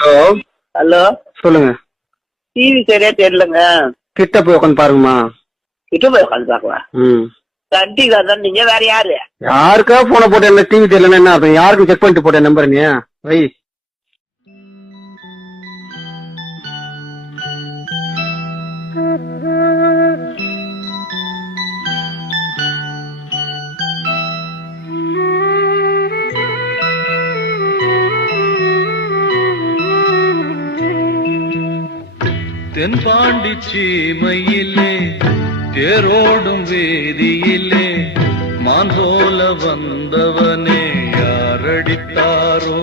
Hello. Hello, சொல்லுங்க. TV சரியா தெரியலங்க. கிட்ட போய் உட்காந்து பாருங்கம்மா. கிட்ட போய் உட்காந்து பாக்கலாம். தட்டி தான் நீங்க வேற யாரு? யாருக்கா போன போட்டு என்ன டிவி தெரியலன்னா என்ன அர்த்தம்? யாருக்கும் செக் பண்ணிட்டு போட்டேன் நம்பர் நீ வை. தென்பாண்டி சீமையிலே தேரோடும் வேதியிலே மான் போல வந்தவனே யாரடித்தாரோ